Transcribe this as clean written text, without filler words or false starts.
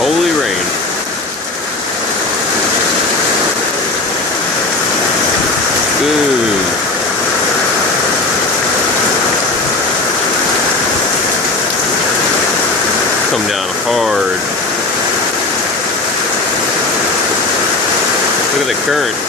Holy rain. Ooh. Come down hard. Look at the current.